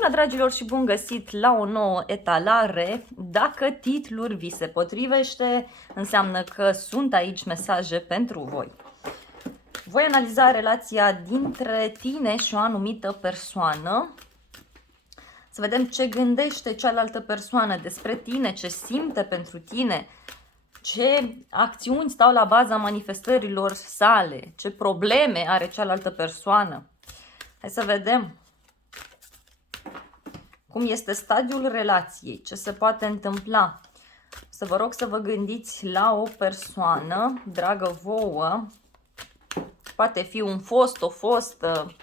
Bună, dragilor, și bun găsit la o nouă etalare. Dacă titlul vi se potrivește, înseamnă că sunt aici mesaje pentru voi. Voi analiza relația dintre tine și o anumită persoană. Să vedem ce gândește cealaltă persoană despre tine, ce simte pentru tine, ce acțiuni stau la baza manifestărilor sale, ce probleme are cealaltă persoană. Hai să vedem cum este stadiul relației, ce se poate întâmpla. Să vă rog să vă gândiți la o persoană dragă vouă. Poate fi un fost, o fostă,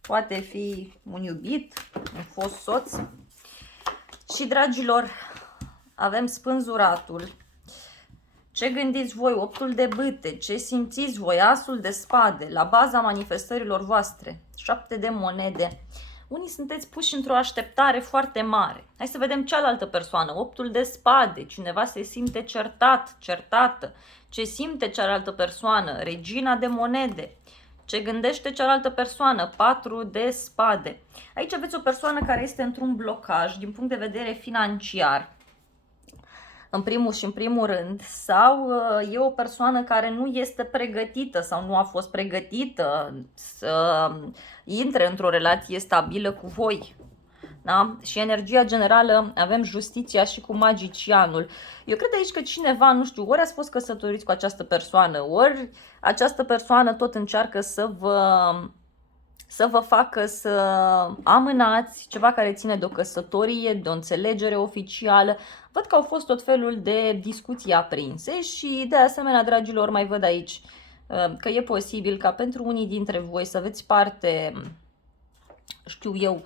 poate fi un iubit, un fost soț. Și, dragilor, avem spânzuratul. Ce gândiți voi? Optul de bâte. Ce simțiți voi? Asul de spade. La baza manifestărilor voastre. 7 de monede. Unii sunteți puși într-o așteptare foarte mare. Hai să vedem cealaltă persoană. Optul de spade. Cineva se simte certat, certată. Ce simte cealaltă persoană? Regina de monede. Ce gândește cealaltă persoană? 4 de spade. Aici aveți o persoană care este într-un blocaj din punct de vedere financiar, în primul și în primul rând, sau e o persoană care nu este pregătită sau nu a fost pregătită să intre într-o relație stabilă cu voi. Da? Și energia generală, avem justiția și cu magicianul. Eu cred aici că cineva, nu știu, ori ați fost căsătoriți cu această persoană, ori această persoană tot încearcă să vă facă să amânați ceva care ține de o căsătorie, de o înțelegere oficială. Văd că au fost tot felul de discuții aprinse și, de asemenea, dragilor, mai văd aici că e posibil ca pentru unii dintre voi să aveți parte, știu eu,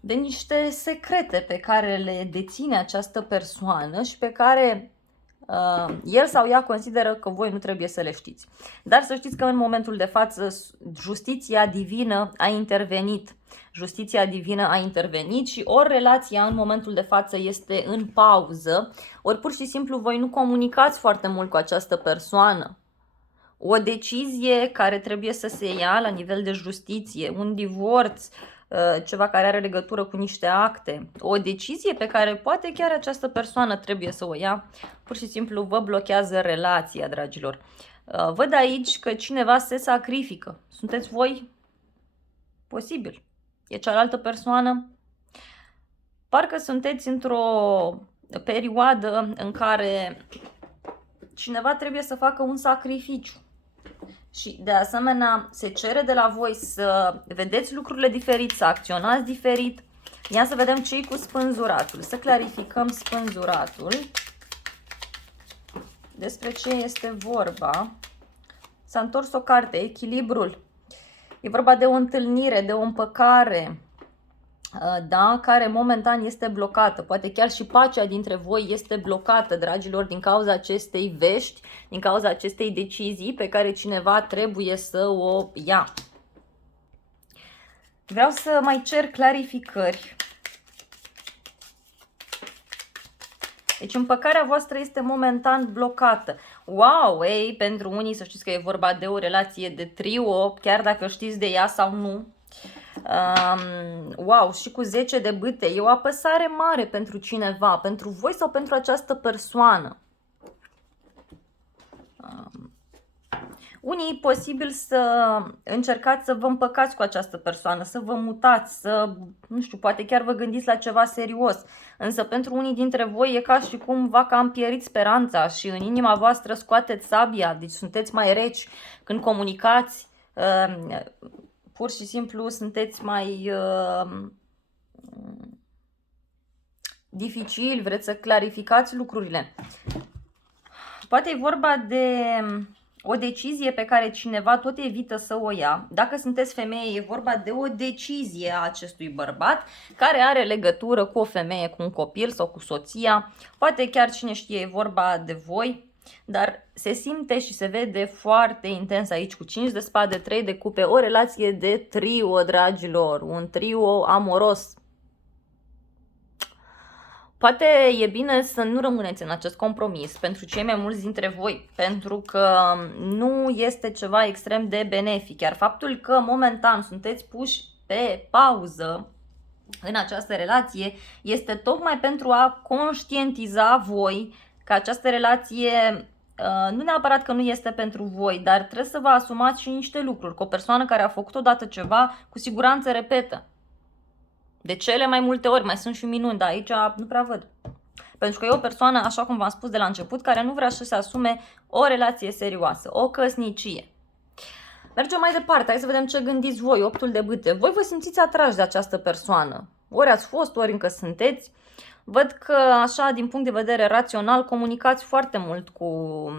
de niște secrete pe care le deține această persoană și pe care el sau ea consideră că voi nu trebuie să le știți. Dar să știți că în momentul de față justiția divină a intervenit. Justiția divină a intervenit și ori relația în momentul de față este în pauză, ori pur și simplu voi nu comunicați foarte mult cu această persoană. O decizie care trebuie să se ia la nivel de justiție, un divorț, ceva care are legătură cu niște acte, o decizie pe care poate chiar această persoană trebuie să o ia, pur și simplu vă blochează relația, dragilor. Văd aici că cineva se sacrifică. Sunteți voi? Posibil. E cealaltă persoană? Parcă sunteți într-o perioadă în care cineva trebuie să facă un sacrificiu. Și de asemenea se cere de la voi să vedeți lucrurile diferit, să acționați diferit. Ia să vedem ce-i cu spânzuratul, să clarificăm spânzuratul. Despre ce este vorba? S-a întors o carte, echilibrul. E vorba de o întâlnire, de o împăcare, da, care momentan este blocată. Poate chiar și pacea dintre voi este blocată, dragilor, din cauza acestei vești, din cauza acestei decizii pe care cineva trebuie să o ia. Vreau să mai cer clarificări. Deci împăcarea voastră este momentan blocată. Wow, ei, pentru unii să știți că e vorba de o relație de trio, chiar dacă știți de ea sau nu. Wow, și cu 10 de bâte, e o apăsare mare pentru cineva, pentru voi sau pentru această persoană. Unii posibil să încercați să vă împăcați cu această persoană, să vă mutați, să, nu știu, poate chiar vă gândiți la ceva serios. Însă pentru unii dintre voi e ca și cum v-a cam pierit speranța și în inima voastră scoateți sabia, deci sunteți mai reci când comunicați. Pur și simplu sunteți mai dificil, vreți să clarificați lucrurile. Poate e vorba de o decizie pe care cineva tot evită să o ia. Dacă sunteți femeie, e vorba de o decizie a acestui bărbat care are legătură cu o femeie, cu un copil sau cu soția. Poate chiar, cine știe, e vorba de voi. Dar se simte și se vede foarte intens aici cu 5 de spade, 3 de cupe, o relație de trio, dragilor, un trio amoros. Poate e bine să nu rămâneți în acest compromis pentru cei mai mulți dintre voi, pentru că nu este ceva extrem de benefic. Iar faptul că momentan sunteți puși pe pauză în această relație este tocmai pentru a conștientiza voi că această relație nu neapărat că nu este pentru voi, dar trebuie să vă asumați și niște lucruri. Că o persoană care a făcut odată ceva, cu siguranță repetă. De cele mai multe ori, mai sunt și minuni, dar aici nu prea văd. Pentru că e o persoană, așa cum v-am spus de la început, care nu vrea să se asume o relație serioasă, o căsnicie. Mergem mai departe, hai să vedem ce gândiți voi, 8-ul de bâte. Voi vă simțiți atrași de această persoană. Ori ați fost, ori încă sunteți. Văd că, așa, din punct de vedere rațional, comunicați foarte mult cu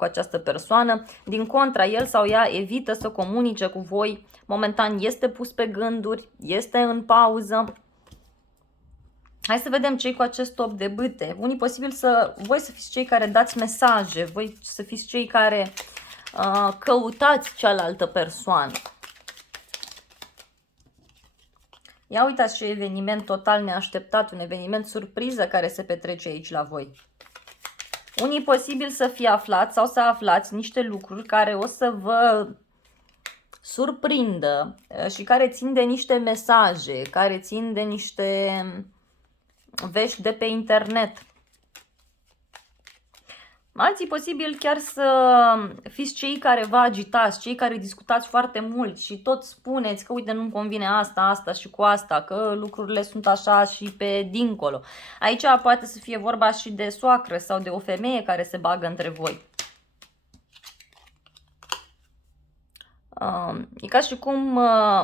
această persoană. Din contra, el sau ea evită să comunice cu voi. Momentan este pus pe gânduri, este în pauză. Hai să vedem cei cu acest 8 de bâte. Unii posibil voi să fiți cei care dați mesaje, voi să fiți cei care căutați cealaltă persoană. Ia uitați ce eveniment total neașteptat, un eveniment surpriză care se petrece aici la voi. Unii posibil să fie aflați sau să aflați niște lucruri care o să vă surprindă și care țin de niște mesaje, care țin de niște vești de pe internet. Alții posibil chiar să fiți cei care vă agitați, cei care discutați foarte mult și tot spuneți că uite nu-mi convine asta și cu asta, că lucrurile sunt așa și pe dincolo. Aici poate să fie vorba și de soacră sau de o femeie care se bagă între voi. E ca și cum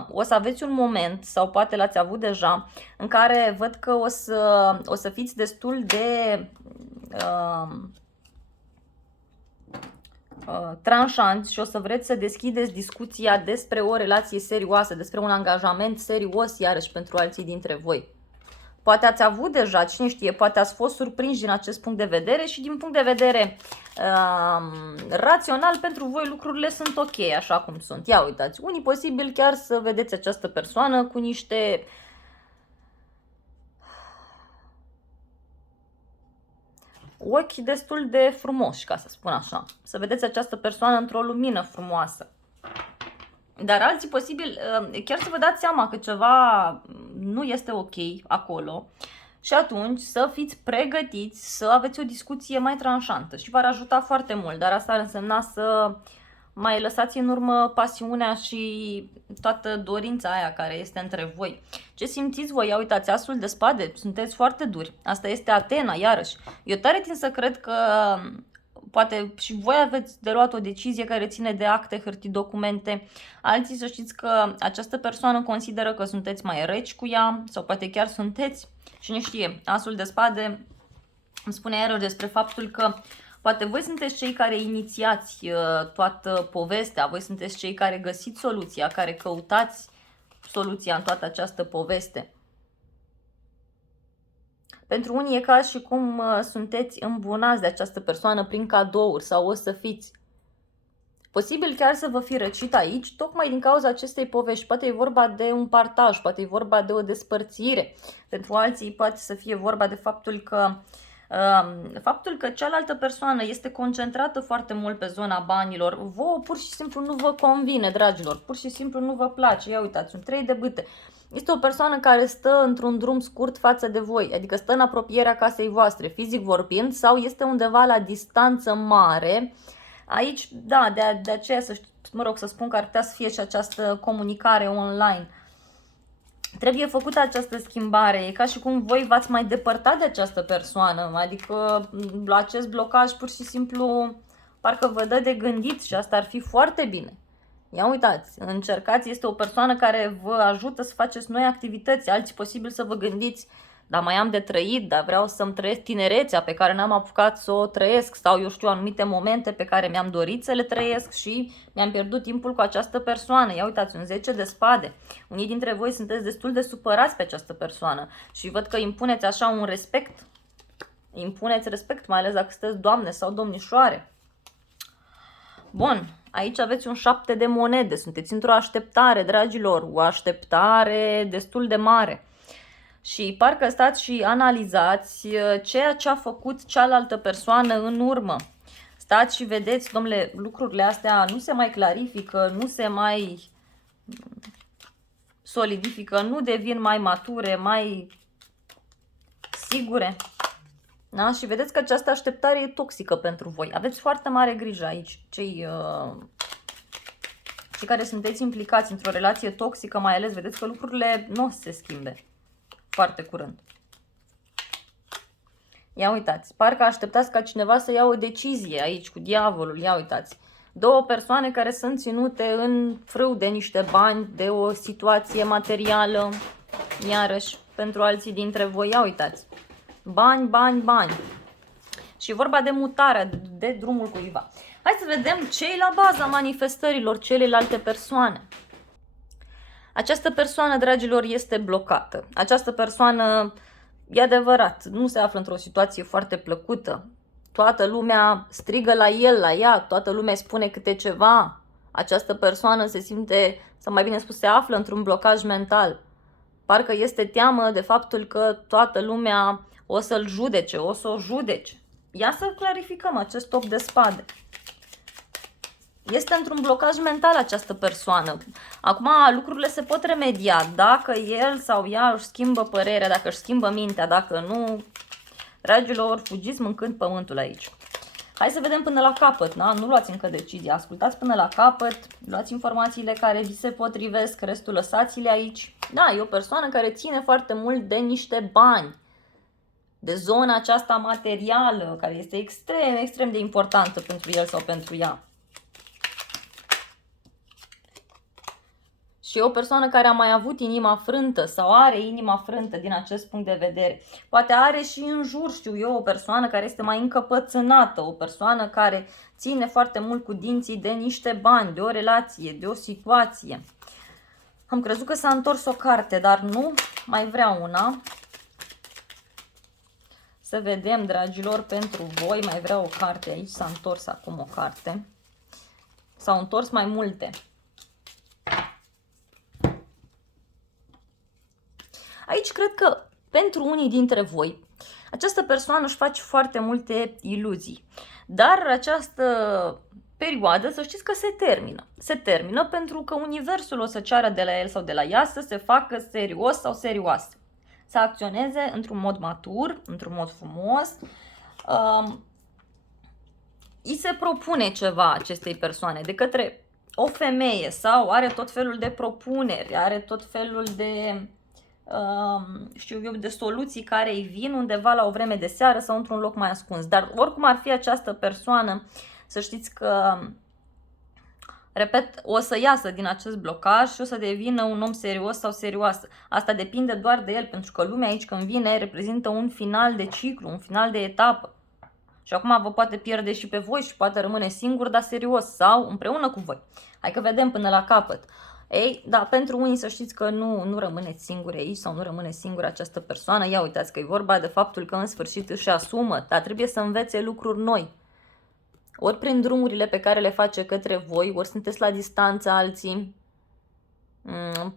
o să aveți un moment, sau poate l-ați avut deja, în care văd că o să fiți destul de tranșanți și o să vreți să deschideți discuția despre o relație serioasă, despre un angajament serios iarăși pentru alții dintre voi. Poate ați avut deja, cine știe, poate ați fost surprinși din acest punct de vedere și din punct de vedere rațional pentru voi lucrurile sunt ok așa cum sunt. Ia uitați, unii posibil chiar să vedeți această persoană cu niște ochi destul de frumoși, ca să spun așa. Să vedeți această persoană într-o lumină frumoasă. Dar alții posibil chiar să vă dați seama că ceva nu este ok acolo și atunci să fiți pregătiți să aveți o discuție mai tranșantă și v-ar ajuta foarte mult, dar asta ar însemna să mai lăsați în urmă pasiunea și toată dorința aia care este între voi. Ce simțiți voi? Ia uitați, asul de spade, sunteți foarte duri. Asta este Atena, iarăși. Eu tare tind să cred că poate și voi aveți de luat o decizie care ține de acte, hârtii, documente. Alții să știți că această persoană consideră că sunteți mai reci cu ea sau poate chiar sunteți. Cine știe, asul de spade îmi spune iarăși despre faptul că poate voi sunteți cei care inițiați toată povestea, voi sunteți cei care găsiți soluția, care căutați soluția în toată această poveste. Pentru unii e ca și cum sunteți îmbunați de această persoană prin cadouri sau o să fiți. Posibil chiar să vă fi răcit aici, tocmai din cauza acestei povești. Poate e vorba de un partaj, poate e vorba de o despărțire. Pentru alții poate să fie vorba de faptul că cealaltă persoană este concentrată foarte mult pe zona banilor. Vouă pur și simplu nu vă convine, dragilor, pur și simplu nu vă place. Ia uitați, un 3 de bâte. Este o persoană care stă într-un drum scurt față de voi, adică stă în apropierea casei voastre, fizic vorbind, sau este undeva la distanță mare. Aici, da, de aceea să spun că ar putea să fie și această comunicare online. Trebuie făcută această schimbare, e ca și cum voi v-ați mai depărtat de această persoană, adică la acest blocaj pur și simplu parcă vă dă de gândit și asta ar fi foarte bine. Ia uitați, încercați, este o persoană care vă ajută să faceți noi activități, alții posibil să vă gândiți, dar mai am de trăit, dar vreau să-mi trăiesc tinerețea pe care n-am apucat să o trăiesc sau eu știu anumite momente pe care mi-am dorit să le trăiesc și mi-am pierdut timpul cu această persoană. Ia uitați, un 10 de spade. Unii dintre voi sunteți destul de supărați pe această persoană și văd că impuneți așa un respect. Impuneți respect, mai ales dacă sunteți doamne sau domnișoare. Bun, aici aveți un 7 de monede, sunteți într-o așteptare, dragilor, o așteptare destul de mare. Și parcă stați și analizați ceea ce a făcut cealaltă persoană în urmă. Stați și vedeți, domnule, lucrurile astea nu se mai clarifică, nu se mai solidifică, nu devin mai mature, mai sigure. Da? Și vedeți că această așteptare e toxică pentru voi. Aveți foarte mare grijă aici, cei care sunteți implicați într-o relație toxică, mai ales, vedeți că lucrurile nu o să se schimbe foarte curând. Ia uitați, parcă așteptați ca cineva să ia o decizie aici cu diavolul, ia uitați. Două persoane care sunt ținute în frâu de niște bani, de o situație materială, iarăși, pentru alții dintre voi, ia uitați. Bani, bani, bani. Și vorba de mutarea, de drumul cuiva. Hai să vedem ce e la baza manifestărilor celelalte persoane. Această persoană, dragilor, este blocată. Această persoană, e adevărat, nu se află într-o situație foarte plăcută. Toată lumea strigă la el, la ea, toată lumea spune câte ceva. Această persoană se simte, sau mai bine spus, se află într-un blocaj mental. Parcă este teamă de faptul că toată lumea o să-l judece, o să o judece. Ia să clarificăm acest 8 de spade. Este într-un blocaj mental această persoană. Acum lucrurile se pot remedia dacă el sau ea își schimbă părerea, dacă își schimbă mintea, dacă nu. Dragilor, fugiți mâncând pământul aici. Hai să vedem până la capăt, da? Nu luați încă decizia, ascultați până la capăt, luați informațiile care vi se potrivesc, restul lăsați-le aici. Da, e o persoană care ține foarte mult de niște bani, de zona aceasta materială, care este extrem, extrem de importantă pentru el sau pentru ea. Și e o persoană care a mai avut inima frântă sau are inima frântă din acest punct de vedere. Poate are și în jur, știu eu, o persoană care este mai încăpățânată, o persoană care ține foarte mult cu dinții de niște bani, de o relație, de o situație. Am crezut că s-a întors o carte, dar nu, mai vreau una. Să vedem, dragilor, pentru voi, mai vreau o carte aici, s-a întors acum o carte. S-au întors mai multe. Aici cred că pentru unii dintre voi această persoană își face foarte multe iluzii, dar această perioadă să știți că se termină. Se termină pentru că universul o să ceară de la el sau de la ea să se facă serios sau serioasă, să acționeze într-un mod matur, într-un mod frumos. Îi se propune ceva acestei persoane de către o femeie sau are tot felul de propuneri, are tot felul de știu eu, de soluții care îi vin undeva la o vreme de seară sau într-un loc mai ascuns. Dar oricum ar fi această persoană, să știți că, repet, o să iasă din acest blocaj și o să devină un om serios sau serioasă. Asta depinde doar de el, pentru că lumea aici când vine reprezintă un final de ciclu, un final de etapă. Și acum vă poate pierde și pe voi și poate rămâne singur, dar serios sau împreună cu voi. Hai că vedem până la capăt. Ei, da, pentru unii să știți că nu rămâneți singuri aici sau nu rămâne singură această persoană. Ia uitați că e vorba de faptul că în sfârșit își asumă, dar trebuie să învețe lucruri noi. Ori prin drumurile pe care le face către voi, ori sunteți la distanță alții.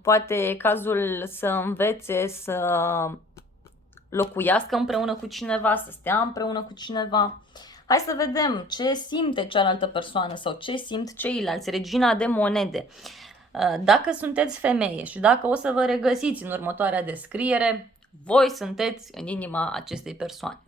Poate e cazul să învețe să locuiască împreună cu cineva, să stea împreună cu cineva. Hai să vedem ce simte cealaltă persoană sau ce simt ceilalți. Regina de monede. Dacă sunteți femeie și dacă o să vă regăsiți în următoarea descriere, voi sunteți în inima acestei persoane.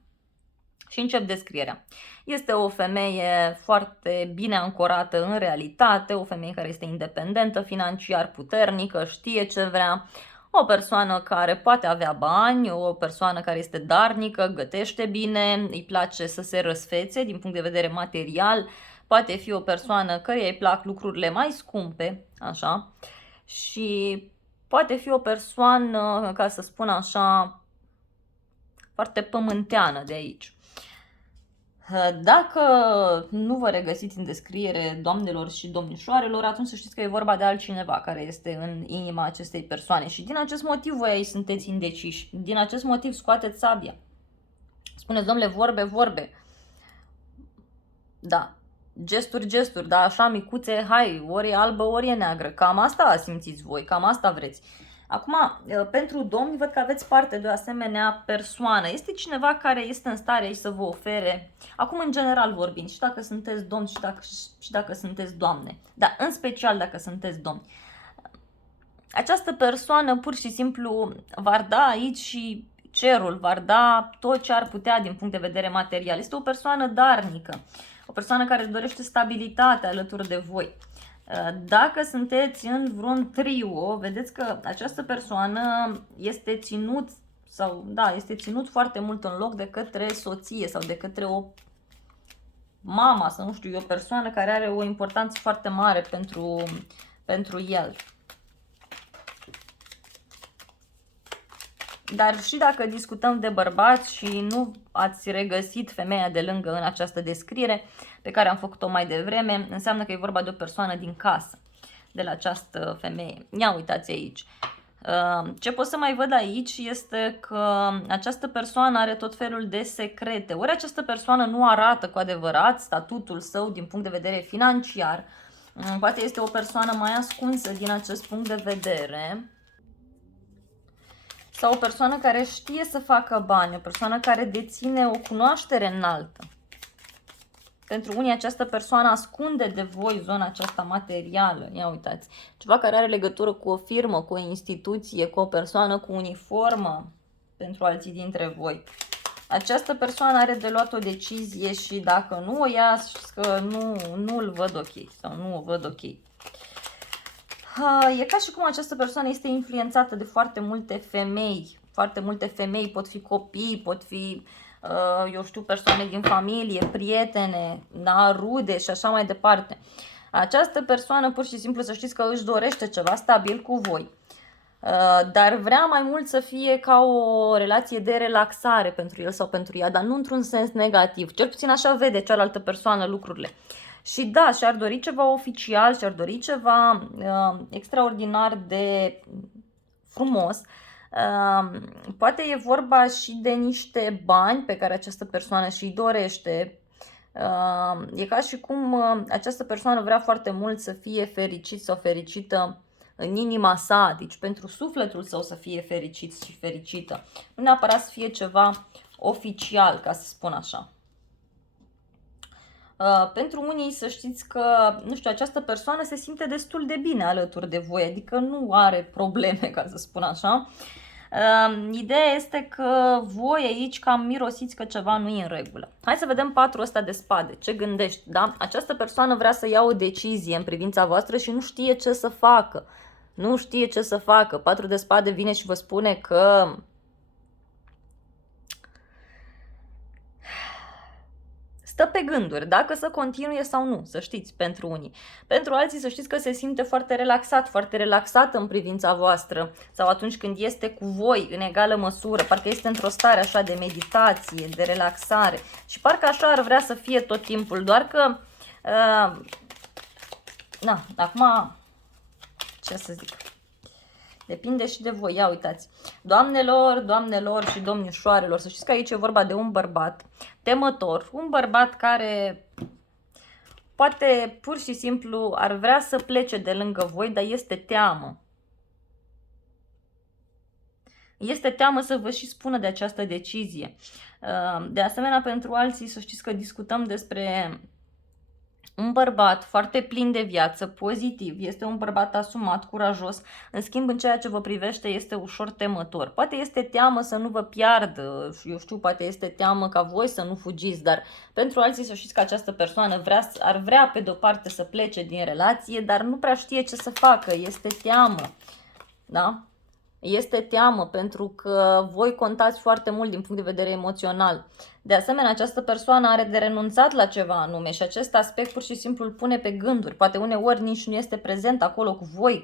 Și încep descrierea. Este o femeie foarte bine ancorată în realitate, o femeie care este independentă, financiar puternică, știe ce vrea, o persoană care poate avea bani, o persoană care este darnică, gătește bine, îi place să se răsfețe din punct de vedere material, poate fi o persoană căreia îi plac lucrurile mai scumpe, așa, și poate fi o persoană, ca să spun așa, foarte pământeană de aici. Dacă nu vă regăsiți în descriere, doamnelor și domnișoarelor, atunci să știți că e vorba de altcineva care este în inima acestei persoane și din acest motiv voi aici sunteți indeciși. Din acest motiv scoateți sabia. Spuneți, domnule, vorbe. Da. Gesturi, da, așa micuțe, hai, ori e albă, ori e neagră. Cam asta simțiți voi, cam asta vreți. Acum, pentru domni, văd că aveți parte de o asemenea persoană. Este cineva care este în stare aici să vă ofere, acum în general vorbind, și dacă sunteți domni și dacă sunteți doamne, dar în special dacă sunteți domni. această persoană pur și simplu v-ar da aici și cerul, v-ar da tot ce ar putea din punct de vedere material. Este o persoană darnică, o persoană care își dorește stabilitate alături de voi. Dacă sunteți în vreun trio, vedeți că această persoană este ținut sau da, este ținut foarte mult în loc de către soție sau de către o mama sau nu știu, o persoană care are o importanță foarte mare pentru el. Dar și dacă discutăm de bărbați și nu ați regăsit femeia de lângă în această descriere pe care am făcut-o mai devreme, înseamnă că e vorba de o persoană din casă, de la această femeie. Ia uitați aici. Ce pot să mai văd aici este că această persoană are tot felul de secrete. Ori această persoană nu arată cu adevărat statutul său din punct de vedere financiar. Poate este o persoană mai ascunsă din acest punct de vedere. Sau o persoană care știe să facă bani, o persoană care deține o cunoaștere înaltă. Pentru unii această persoană ascunde de voi zona aceasta materială. Ia uitați, ceva care are legătură cu o firmă, cu o instituție, cu o persoană cu uniformă pentru alții dintre voi. Această persoană are de luat o decizie și dacă nu o ia, că nu îl văd ok sau nu o văd ok. E ca și cum această persoană este influențată de foarte multe femei. Foarte multe femei, pot fi copii, pot fi, eu știu, persoane din familie, prietene, da, rude și așa mai departe. Această persoană pur și simplu să știți că își dorește ceva stabil cu voi. Dar vrea mai mult să fie ca o relație de relaxare pentru el sau pentru ea, dar nu într-un sens negativ. Cel puțin așa vede cealaltă persoană lucrurile. Și da, și-ar dori ceva oficial, și-ar dori ceva extraordinar de frumos. Poate e vorba și de niște bani pe care această persoană și-i dorește. E ca și cum această persoană vrea foarte mult să fie fericit sau fericită în inima sa, deci pentru sufletul său să fie fericit și fericită. Nu neapărat să fie ceva oficial, ca să spun așa. Pentru unii să știți că, nu știu, această persoană se simte destul de bine alături de voi, adică nu are probleme, ca să spun așa. Ideea este că voi aici cam mirosiți că ceva nu e în regulă. Hai să vedem patrul ăsta de spade. Ce gândești, da? Această persoană vrea să ia o decizie în privința voastră și nu știe ce să facă. Nu știe ce să facă. Patrul de spade vine și vă spune că stă pe gânduri, dacă să continue sau nu, să știți, pentru unii. Pentru alții să știți că se simte foarte relaxat, foarte relaxat în privința voastră sau atunci când este cu voi în egală măsură, parcă este într-o stare așa de meditație, de relaxare și parcă așa ar vrea să fie tot timpul, doar că, acum, ce să zic, depinde și de voi. Ia uitați, doamnelor și domnișoarelor, să știți că aici e vorba de un bărbat temător, un bărbat care poate pur și simplu ar vrea să plece de lângă voi, dar este teamă. Este teamă să vă și spună de această decizie. De asemenea, pentru alții să știți că discutăm despre un bărbat foarte plin de viață, pozitiv, este un bărbat asumat, curajos, în schimb în ceea ce vă privește este ușor temător. Poate este teamă să nu vă piardă, eu știu, poate este teamă ca voi să nu fugiți, dar pentru alții să știți că această persoană ar vrea pe de-o parte să plece din relație, dar nu prea știe ce să facă, este teamă, da? Este teamă pentru că voi contați foarte mult din punct de vedere emoțional. De asemenea, această persoană are de renunțat la ceva anume și acest aspect pur și simplu îl pune pe gânduri. Poate uneori nici nu este prezent acolo cu voi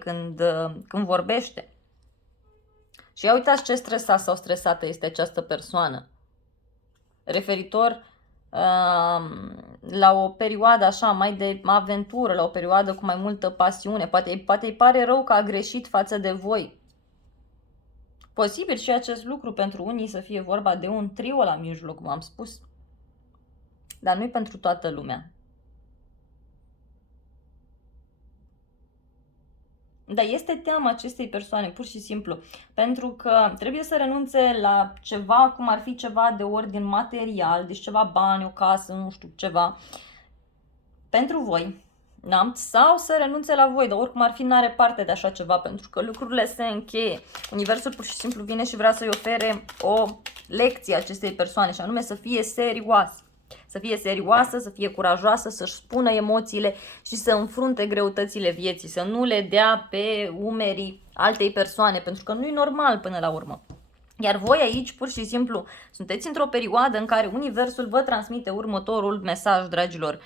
când vorbește. Și ia uitați ce stresat sau stresată este această persoană. Referitor la o perioadă așa mai de aventură, la o perioadă cu mai multă pasiune. Poate îi pare rău că a greșit față de voi. Posibil și acest lucru pentru unii să fie vorba de un trio la mijloc, cum am spus. Dar nu-i pentru toată lumea. Dar este teama acestei persoane, pur și simplu, pentru că trebuie să renunțe la ceva, cum ar fi ceva de ordin material, deci ceva bani, o casă, nu știu, ceva, pentru voi. Da? Sau să renunțe la voi, dar oricum ar fi, n-are parte de așa ceva, pentru că lucrurile se încheie. Universul pur și simplu vine și vrea să-i ofere o lecție acestei persoane, și anume să fie serioasă. Să fie serioasă, să fie curajoasă, să-și spună emoțiile și să înfrunte greutățile vieții, să nu le dea pe umerii altei persoane, pentru că nu e normal până la urmă. Iar voi aici, pur și simplu, sunteți într-o perioadă în care Universul vă transmite următorul mesaj, dragilor.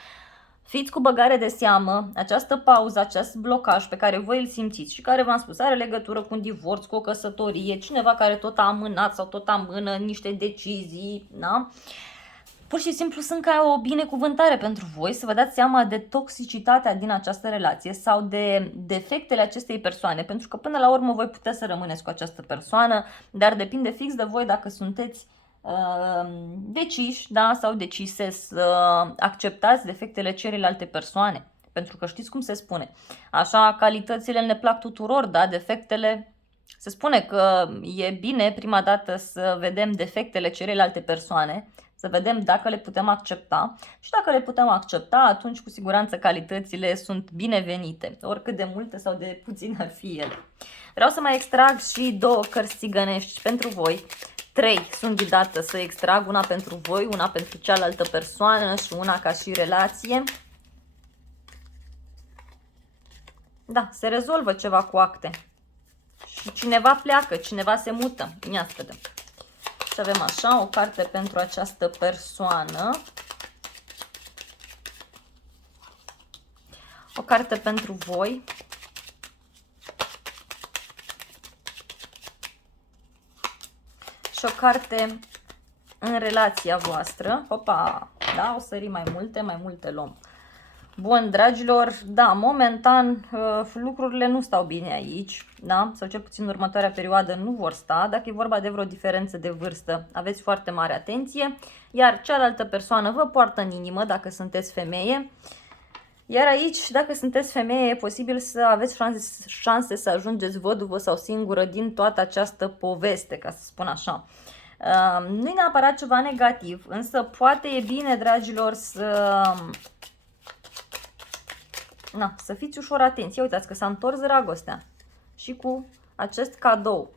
Fiți cu băgare de seamă, această pauză, acest blocaj pe care voi îl simțiți și care, v-am spus, are legătură cu un divorț, cu o căsătorie, cineva care tot a amânat sau tot amână niște decizii, da? Pur și simplu sunt ca o binecuvântare pentru voi să vă dați seama de toxicitatea din această relație sau de defectele acestei persoane, pentru că până la urmă voi puteți să rămâneți cu această persoană, dar depinde fix de voi dacă sunteți deciși, da, sau decise să acceptați defectele celelalte persoane. Pentru că știți cum se spune, așa calitățile ne plac tuturor, da, defectele, se spune că e bine prima dată să vedem defectele celelalte persoane, să vedem dacă le putem accepta și dacă le putem accepta, atunci cu siguranță calitățile sunt binevenite, oricât de multe sau de puține ar fi ele. Vreau să mai extrag și 2 cărți țigănești pentru voi. 3 sunt ghidată să extrag, una pentru voi, una pentru cealaltă persoană și una ca și relație. Da, se rezolvă ceva cu acte. Și cineva pleacă, cineva se mută. Ia să vedem. Să avem așa o carte pentru această persoană. O carte pentru voi. Și o carte în relația voastră. Opa, da, o sări mai multe luăm. Bun, dragilor, da, momentan lucrurile nu stau bine aici, da? Sau cel puțin în următoarea perioadă nu vor sta. Dacă e vorba de vreo diferență de vârstă, aveți foarte mare atenție. Iar cealaltă persoană vă poartă în inimă dacă sunteți femeie. Iar aici, dacă sunteți femeie, e posibil să aveți șanse să ajungeți văduvă sau singură din toată această poveste, ca să spun așa. Nu e neapărat ceva negativ, însă poate e bine, dragilor, să fiți ușor atenți. Uitați că s-a întors dragostea și cu acest cadou.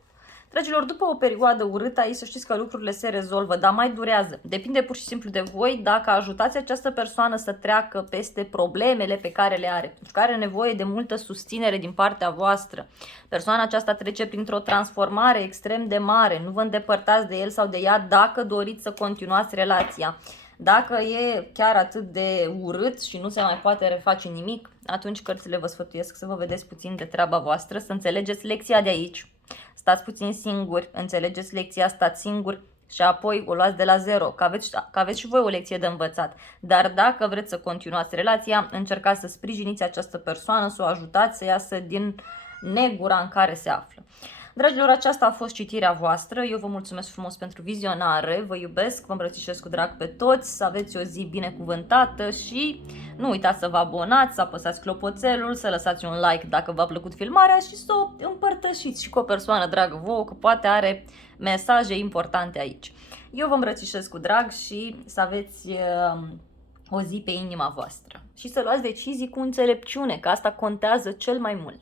Dragilor, după o perioadă urâtă aici, să știți că lucrurile se rezolvă, dar mai durează. Depinde pur și simplu de voi dacă ajutați această persoană să treacă peste problemele pe care le are, pentru că are nevoie de multă susținere din partea voastră. Persoana aceasta trece printr-o transformare extrem de mare, nu vă îndepărtați de el sau de ea dacă doriți să continuați relația. Dacă e chiar atât de urât și nu se mai poate reface nimic, atunci cărțile vă sfătuiesc să vă vedeți puțin de treaba voastră, să înțelegeți lecția de aici. Stați puțin singuri, înțelegeți lecția, stați singuri și apoi o luați de la zero, că aveți și voi o lecție de învățat. Dar dacă vreți să continuați relația, încercați să sprijiniți această persoană, să o ajutați să iasă din negura în care se află. Dragilor, aceasta a fost citirea voastră. Eu vă mulțumesc frumos pentru vizionare, vă iubesc, vă îmbrățișez cu drag pe toți, să aveți o zi binecuvântată și nu uitați să vă abonați, să apăsați clopoțelul, să lăsați un like dacă v-a plăcut filmarea și să o împărtășiți și cu o persoană dragă vouă, că poate are mesaje importante aici. Eu vă îmbrățișez cu drag și să aveți o zi pe inima voastră și să luați decizii cu înțelepciune, că asta contează cel mai mult.